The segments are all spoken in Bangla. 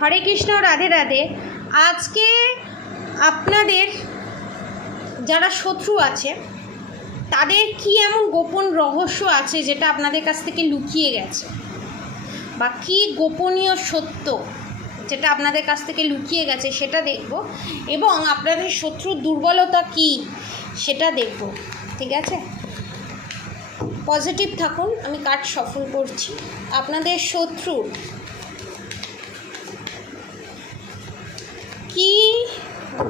হরে কৃষ্ণ, রাধে রাধে। আজকে আপনাদের যারা শত্রু আছে, তাদের কি এমন গোপন রহস্য আছে যেটা আপনাদের কাছ থেকে লুকিয়ে গেছে? বা কী গোপনীয় সত্য যেটা আপনাদের কাছ থেকে লুকিয়ে গেছে সেটা দেখব এবং আপনাদের শত্রুর দুর্বলতা কি সেটা দেখব, ঠিক আছে? পজিটিভ থাকুন, আমি কার্ড সফল করছি। আপনাদের শত্রুর কি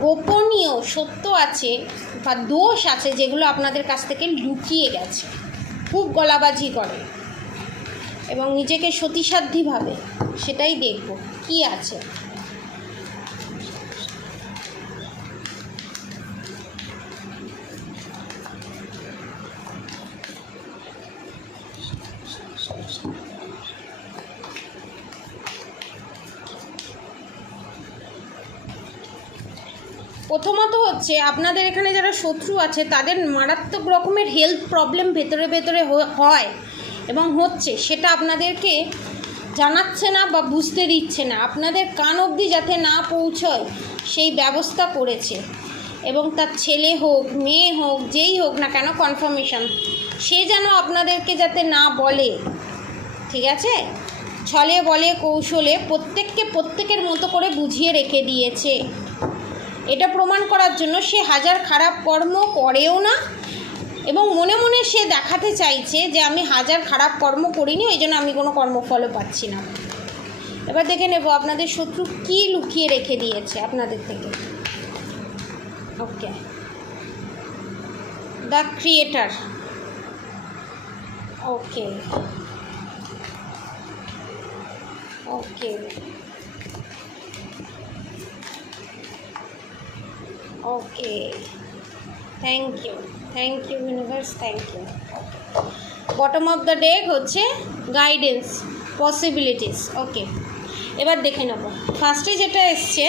গোপনীয় সত্য আছে বা দোষ আছে যেগুলো আপনাদের কাছ থেকে লুকিয়ে গেছে? খুব গলাবাজি করে। এবং নিজেকে সতীসাধ্যী ভাবে সেটাই দেখব। কি আছে? প্রথমত হচ্ছে আপনাদের এখানে যারা শত্রু আছে, তাদের মারাত্মক রকমের হেলথ প্রবলেম ভেতরে ভেতরে হয় এবং হচ্ছে সেটা আপনাদেরকে জানাচ্ছে না বা বুঝতে দিচ্ছে না। আপনাদের কান অবধি যাতে না পৌঁছয়, সেই ব্যবস্থা করেছে। এবং তার ছেলে হোক, মেয়ে হোক, যেই হোক না কেন কনফার্মেশন সে যেন আপনাদেরকে যাতে না বলে। ঠিক আছে? ছলে বলে, কৌশলে প্রত্যেককে প্রত্যেকের মতো করে বুঝিয়ে রেখে দিয়েছে। এটা প্রমাণ করার জন্য সে হাজার খারাপ কর্ম করেও না এবং মনে মনে সে দেখাতে চাইছে যে আমি হাজার খারাপ কর্ম করিনি, ওই জন্য আমি কোনো কর্মফলও পাচ্ছি না। এবার দেখে নেব আপনাদের শত্রু কী লুকিয়ে রেখে দিয়েছে আপনাদের থেকে। Okay the creator okay okay okay thank you thank you universe thank you bottom of the deck হচ্ছে গাইডেন্স পসিবিলিটিস ওকে এবার দেখে নেব। ফার্স্টে যেটা এসছে,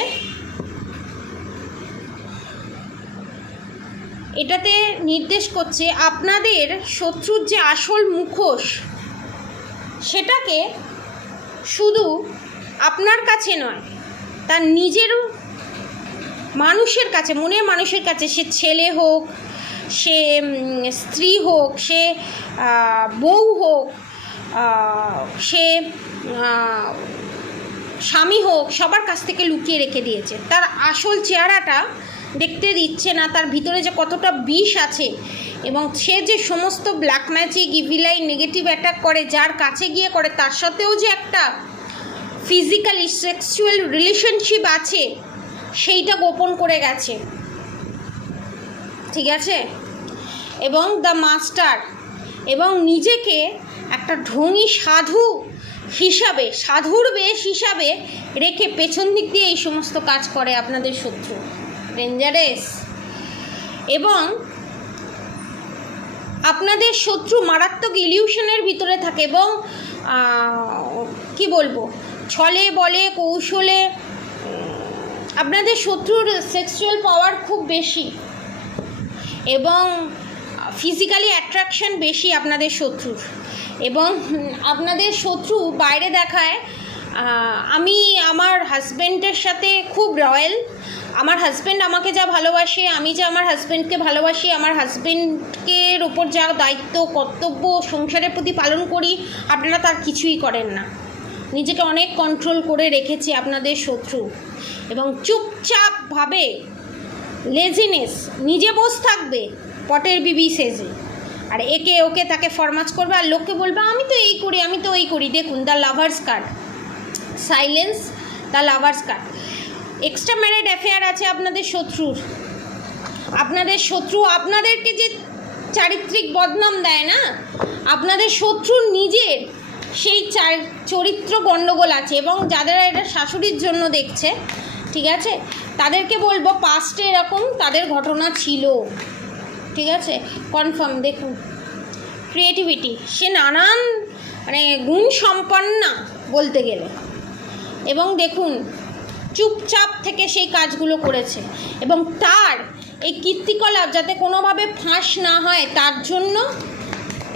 এটাতে নির্দেশ করছে আপনাদের শত্রুর যে আসল মুখোশ, সেটাকে শুধু আপনার কাছে নয়, তার নিজেরও মানুষের কাছে, মনের মানুষের কাছে, সে ছেলে হোক, সে স্ত্রী হোক, সে বউ হোক সে স্বামী হোক, সবার কাছ থেকে লুকিয়ে রেখে দিয়েছে। তার আসল চেহারাটা দেখতে দিচ্ছে না, তার ভিতরে যে কতটা বিষ আছে এবং সে যে সমস্ত black magic evil eye negative attack করে, যার কাছে গিয়ে করে, তার সাথেও যে একটা ফিজিক্যালি সেক্সুয়াল রিলেশনশিপ আছে সেইটা গোপন করে গেছে। ঠিক আছে? এবং দ্য মাস্টার এবং নিজেকে একটা ঢঙি সাধু হিসাবে, সাধুর বেশ হিসাবে রেখে পেছন দিক দিয়ে এই সমস্ত কাজ করে আপনাদের শত্রু। ডেঞ্জারেস এবং আপনাদের শত্রু মারাত্মক ইলিউশনের ভিতরে থাকে এবং কি বলব? ছলে বলে, কৌশলে আপনাদের শত্রুর সেক্সুয়াল পাওয়ার খুব বেশি এবং ফিজিক্যালি অ্যাট্রাকশন বেশি আপনাদের শত্রুর। এবং আপনাদের শত্রু বাইরে দেখায় আমি আমার হাজব্যান্ডের সাথে খুব রয়্যাল আমার হাজব্যান্ড আমাকে যা ভালোবাসে, আমি যা আমার হাজব্যান্ডকে ভালোবাসি, আমার হাজব্যান্ডকে ওপর যা দায়িত্ব, কর্তব্য, সংসারের প্রতি পালন করি, আপনারা তার কিছুই করেন না। নিজেকে অনেক কন্ট্রোল করে রেখেছে আপনাদের শত্রু। এবং চুপচাপভাবে লেজিনেস নিজে বস থাকবে পটের বিবি সেজে। আর একে ওকে তাকে ফরমাস করবে আর লোককে বলবে, আমি তো এই করি, আমি তো এই করি। দেখুন the lovers card silence the lovers card extra married affair আছে আপনাদের শত্রুর। আপনাদের শত্রু আপনাদেরকে যে চারিত্রিক বদনাম দেয় না, আপনাদের শত্রুর নিজের। সেই চার চরিত্র গণ্ডগোল আছে এবং যাদের এটা শাশুড়ির জন্য দেখছে, ঠিক আছে? তাদেরকে বলব পাস্টে এরকম তাদের ঘটনা ছিল। ঠিক আছে? কনফার্ম দেখুন। ক্রিয়েটিভিটি সে নানান মানে গুণ সম্পন্না বলতে গেলে। এবং দেখুন, চুপচাপ থেকে সেই কাজগুলো করেছে। এবং তার এই কীর্তিকলাপ যাতে কোনোভাবে ফাঁস না হয়, তার জন্য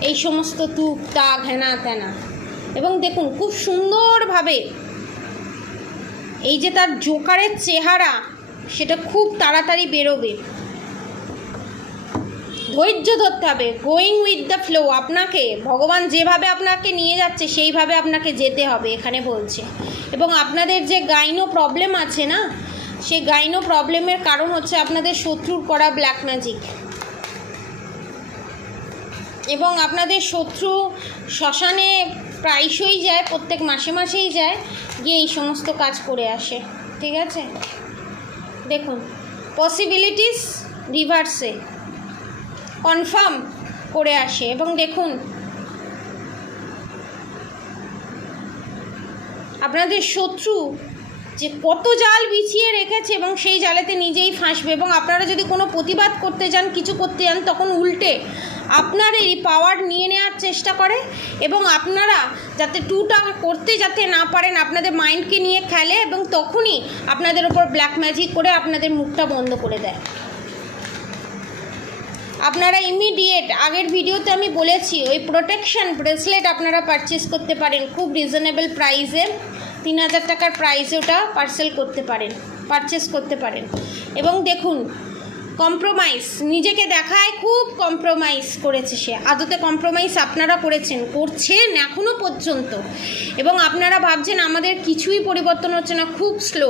এই সমস্ত তুপ তাক হেনা তেনা এবং দেখুন, খুব সুন্দরভাবে এই যে তার জোকারের চেহারা, সেটা খুব তাড়াতাড়ি বেরোবে। ধৈর্য ধরতে হবে গোয়িং উইথ দ্য ফ্লো আপনাকে, ভগবান যেভাবে আপনাকে নিয়ে যাচ্ছে, সেইভাবে আপনাকে যেতে হবে, এখানে বলছে। এবং আপনাদের যে গাইনো প্রবলেম আছে না সেই গাইনো প্রবলেমের কারণ হচ্ছে আপনাদের শত্রুর করা ব্ল্যাক ম্যাজিক এবং আপনাদের শত্রু শ্মশানে প্রায়শই যায়, প্রত্যেক মাসে মাসেই যায়, গিয়ে এই সমস্ত কাজ করে আসে, ঠিক আছে? দেখুন পসিবিলিটিস রিভার্সে কনফার্ম করে আসে, এবং দেখুন, আপনাদের শত্রু যে কত জাল বিছিয়ে রেখেছে এবং সেই জালেতে নিজেই ফাঁসবে, এবং আপনারা যদি কোনো প্রতিবাদ করতে যান, কিছু করতে যান, তখন উল্টে আপনার এই পাওয়ার নিয়ে নেওয়ার চেষ্টা করে এবং আপনারা যাতে টুটা করতে যাতে না পারেন, আপনাদের মাইন্ডকে নিয়ে খেলে এবং তখনই আপনাদের ওপর ব্ল্যাক ম্যাজিক করে আপনাদের মুখটা বন্ধ করে দেয়। আপনারা ইমিডিয়েট আগের ভিডিওতে আমি বলেছি, ওই প্রোটেকশন ব্রেসলেট আপনারা পারচেস করতে পারেন, খুব রিজনেবল প্রাইসে তিন হাজার টাকার প্রাইসে ওটা পার্সেল করতে পারেন পারচেস করতে পারেন। এবং দেখুন কম্প্রোমাইজ নিজেকে দেখায় খুব কম্প্রোমাইজ করেছে সে। আদতে কম্প্রোমাইজ আপনারা করেছেন, করছেন এখনও পর্যন্ত। এবং আপনারা ভাবছেন আমাদের কিছুই পরিবর্তন হচ্ছে না, খুব স্লো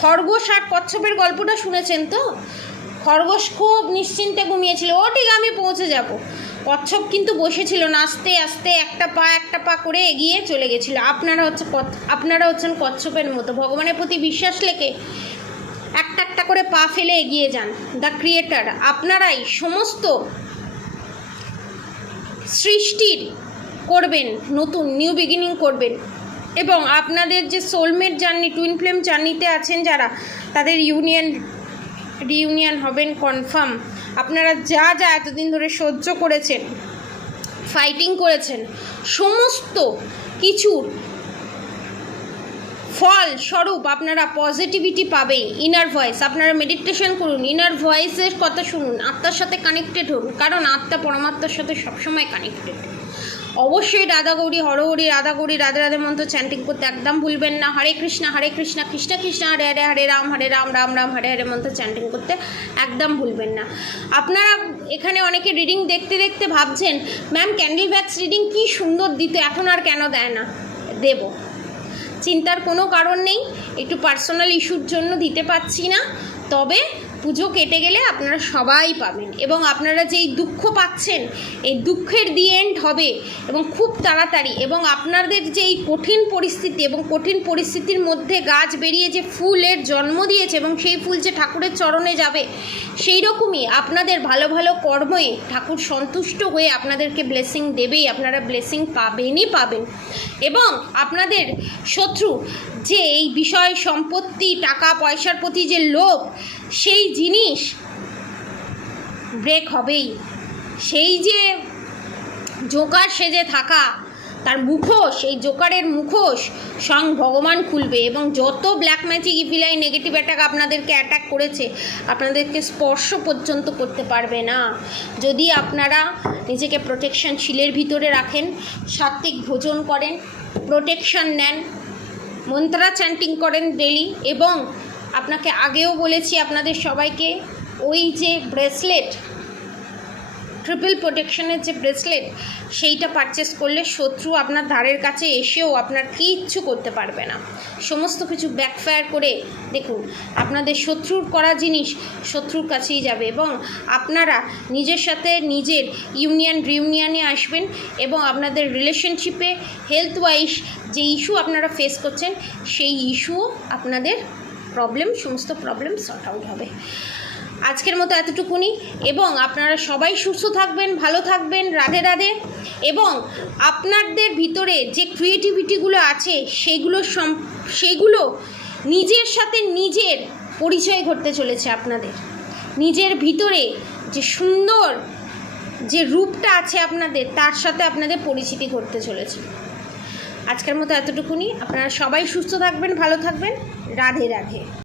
খরগোশ আর কচ্ছপের গল্পটা শুনেছেন তো? খরগোশ খুব নিশ্চিন্তে ঘুমিয়েছিল। ও ঠিক আমি পৌঁছে যাব। কচ্ছপ কিন্তু বসেছিল না, আস্তে আস্তে একটা পা একটা পা করে এগিয়ে চলে গেছিল। আপনারা হচ্ছে আপনারা হচ্ছেন কচ্ছপের মতো। ভগবানের প্রতি বিশ্বাস একটা করে পা ফেলে এগিয়ে যান। দ্য ক্রিয়েটার আপনারাই সমস্ত সৃষ্টির করবেন, নতুন নিউ বিগিনিং করবেন। এবং আপনাদের যে সোলমেট জার্নি টুইন ফ্লেম জার্নিতে আছেন যারা, তাদের ইউনিয়ন রিউনিয়ন হবেন কনফার্ম আপনারা যা যা এতদিন ধরে সহ্য করেছেন ফাইটিং করেছেন, সমস্ত কিছুর ফল স্বরূপ আপনারা পজিটিভিটি পাবেই ইনার ভয়েস আপনারা মেডিটেশন করুন ইনার ভয়েসের কথা শুনুন, আত্মার সাথে কানেক্টেড হন, কারণ আত্মা পরমাত্মার সাথে সবসময় কানেক্টেড অবশ্যই রাধা গৌরী হরহরি রাধা গৌরী, রাধে রাধে মন্ত্র চ্যান্টিং করতে একদম ভুলবেন না। হরে কৃষ্ণ হরে কৃষ্ণ কৃষ্ণ কৃষ্ণ, হরে হরে হরে রাম হরে রাম রাম রাম, হরে হরে মন্ত্র চ্যান্টিং করতে একদম ভুলবেন না। আপনারা এখানে অনেকে রিডিং দেখতে দেখতে ভাবছেন ম্যাম ক্যান্ডেল ভ্যাক্স রিডিং কি সুন্দর দিত, এখন আর কেন দেয় না? দেবো। চিন্তার কোনো কারণ নেই, একটু পার্সোনাল ইস্যুর জন্য দিতে পারছি না। তবে পুজো কেটে গেলে আপনারা সবাই পাবেন। এবং আপনারা যেই দুঃখ পাচ্ছেন, এই দুঃখের দি এন্ড হবে এবং খুব তাড়াতাড়ি এবং আপনাদের যে এই কঠিন পরিস্থিতি এবং কঠিন পরিস্থিতির মধ্যে গাছ বেরিয়ে যে ফুলের জন্ম দিয়েছে এবং সেই ফুল যে ঠাকুরের চরণে যাবে, সেই রকমই আপনাদের ভালো ভালো কর্মে ঠাকুর সন্তুষ্ট হয়ে আপনাদেরকে ব্লেসিং দেবেই, আপনারা ব্লেসিং পাবেনই পাবেন। এবং আপনাদের শত্রু যে এই বিষয় সম্পত্তি, টাকা, পয়সার প্রতি যে লোভ, সেই জিনিস ব্রেক হবেই। সেই যে জোকার সেজে থাকা, তার মুখোশ, এই জোকারের মুখোশ স্বয়ং ভগবান খুলবে এবং যত black magic evil eye negative attack আপনাদেরকে অ্যাটাক করেছে, আপনাদেরকে স্পর্শ পর্যন্ত করতে পারবে না। যদি আপনারা নিজেকে প্রোটেকশন শিলের ভিতরে রাখেন, সাত্ত্বিক ভোজন করেন প্রোটেকশন নেন, মন্ত্রা চ্যান্টিং করেন ডেলি এবং আপনাকে আগেও বলেছি আপনাদের সবাইকে ওই যে ব্রেসলেট ট্রিপল প্রোটেকশনের যে ব্রেসলেট, সেইটা পারচেস করলে শত্রু আপনার ধারের কাছে এসেও আপনার কিচ্ছু করতে পারবে না। সমস্ত কিছু ব্যাকফায়ার করে, দেখুন, আপনাদের শত্রুর করা জিনিস শত্রুর কাছেই যাবে এবং আপনারা নিজের সাথে নিজের ইউনিয়ন রিউনিয়নে আসবেন এবং আপনাদের রিলেশনশিপে হেলথ ওয়াইজ যে ইস্যু আপনারা ফেস করছেন, সেই ইস্যুও আপনাদের প্রবলেম সমস্ত প্রবলেম সর্ট আউট হবে। আজকের মতো এতটুকুনি এবং আপনারা সবাই সুস্থ থাকবেন, ভালো থাকবেন, রাধে রাধে এবং আপনাদের ভিতরে যে ক্রিয়েটিভিটিগুলো আছে সেগুলো সম, সেগুলো নিজের সাথে নিজের পরিচয় ঘটতে চলেছে আপনাদের। নিজের ভিতরে যে সুন্দর যে রূপটা আছে আপনাদের, তার সাথে আপনাদের পরিচিতি ঘটতে চলেছে। আজকের মতো এতটুকুনি। আপনারা সবাই সুস্থ থাকবেন, ভালো থাকবেন। রাধে রাধে।